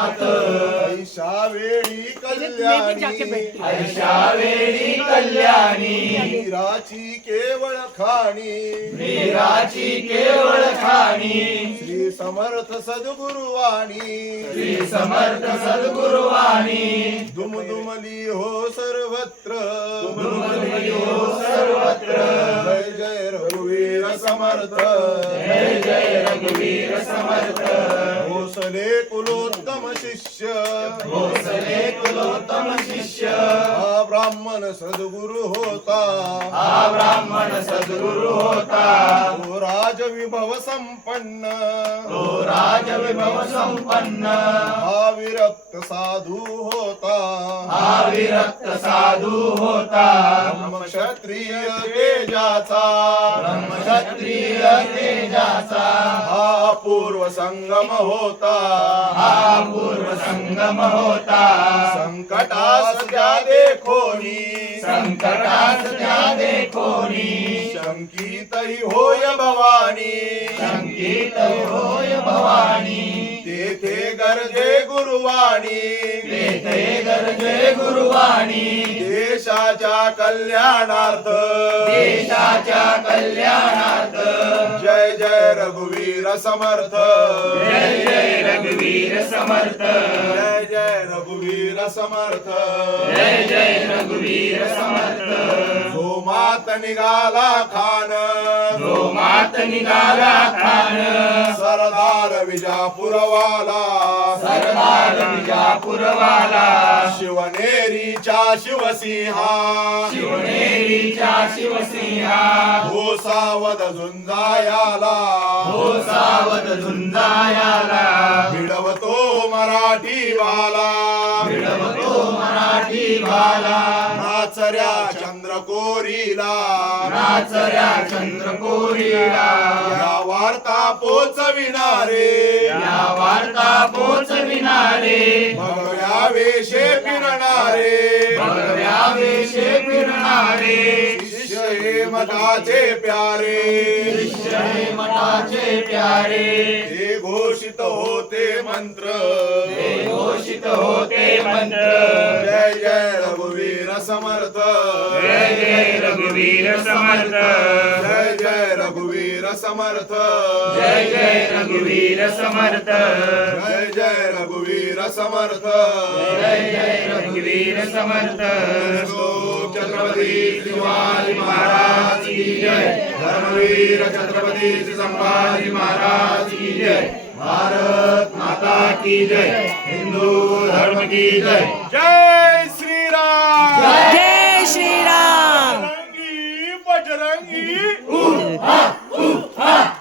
हात ऐशा वेळी कल्याणी ऐशा वेळी कल्याणी वीराची केवळ खाणी वीराची केवळ खाणी श्री समर्थ सद्गुरुवाणी श्री समर्थ सद्गुरुवाणी दुमदुमली हो सर्वत्र दुमदुमली हो सर्वत्र जय जय रघुवीर समर्थ जय जय रघुवीर समर्थ भोसले कुलोत्तम शिष्य भोसले कुलोत्तम शिष्य हा ब्राह्मण सद्गुरु होता हा ब्राह्मण सद्गुरु होता तो राजविभव संपन्न तो राजविभव संपन्न हा विरक्त साधू होता हा विरक्त साधू होता क्षत्रिय तेजाचा ब्रह्मक्षत्रिय तेजाचा हा पूर्व संगम होता हा पूर्व संगम होता संकटास ज्या देखोनी संकटास त्या देखोनी शंकितही होय भवानी शंकित होय भवानी तेथे गरजे गुरुवाणी तेथे गरजे गुरुवाणी देशाच्या कल्याणार्थ देशाच्या कल्याणार्थ जय जय रघुवीर समर्थ जय जय रघुवीर समर्थ जय जय रघुवीर समर्थ जय जय रघुवीर समर्थ जो मात निघाला खान जो मात निघाला खान सरदार विजापूरवाला सरदार विजापूरवाला शिवनेरीच्या शिवसिंहा शिवनेरीच्या शिवसिंहा हो सावध झुंजायाला हो सावध झुंजायाला भिडवतो मराठी वाला मिळवतो मराठी भाला नाचऱ्या चंद्रकोरीला नाचऱ्या चंद्रकोरीला या वार्ता पोचविणारे या वार्ता पोचविणारे भगव्या वेशे फिरणारे भगव्या वेशे फिरणारे शिष्य हे मठाचे प्यारे शिष्य हे मठाचे प्यारे हे घोषित होते मंत्र ते घोषित होते मंत्र जय जय रघुवीर समर्थ जय जय रघुवीर समर्थ जय जय रघुवीर समर्थ जय जय रघुवीर समर्थ जय जय रघुवीर समर्थ जय जय रघुवीर समर्थ श्लोक छत्रपती शिवाजी महाराज की जय धर्मवीर छत्रपती संभाजी महाराज की जय भारत माता की जय हिंदू धर्म की जय जय श्री राम जय श्रीराम बजरंगी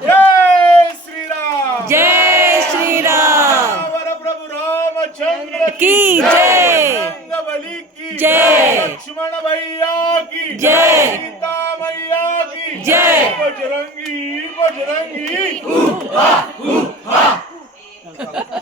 जय श्री राम जय श्रीराम वर प्रभु रामचंद्र की जय बली की जय लक्ष्मण भैया की जय सीता मैया की जय बजरंगी बजरंगी